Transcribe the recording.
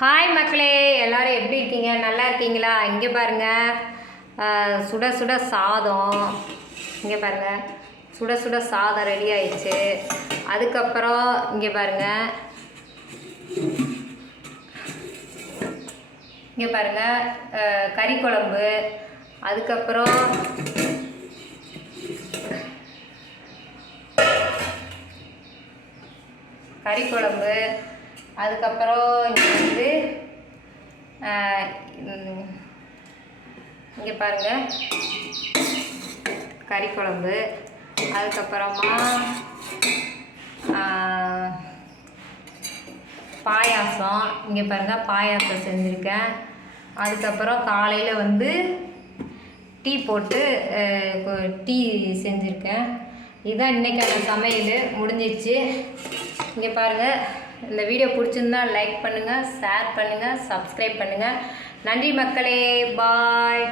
Hi மக்களே எல்லோரும் எப்படி இருக்கீங்க? நல்லா இருக்கீங்களா? இங்கே பாருங்கள் சுட சுட சாதம். இங்கே பாருங்கள் சுட சுட சாதம் ரெடி ஆயிடுச்சு. அதுக்கப்புறம் இங்கே பாருங்கள் இங்கே பாருங்கள் கறி குழம்பு. அதுக்கப்புறம் கறி குழம்பு. அதுக்கப்புறம் இங்கே வந்து இங்கே பாருங்க. கறி குழம்பு அதுக்கப்புறமா பாயாசம். இங்கே பாருங்க பாயாசம் செஞ்சுருக்கேன். அதுக்கப்புறம் காலையில் வந்து டீ போட்டு டீ செஞ்சுருக்கேன். இதுதான் இன்றைக்கான சமையல். முடிஞ்சிச்சு இங்கே பாருங்கள் இந்த வீடியோ பிடிச்சிருந்தா லைக் பண்ணுங்கள் ஷேர் பண்ணுங்கள் சப்ஸ்கிரைப் பண்ணுங்கள் நன்றி மக்களே. பாய்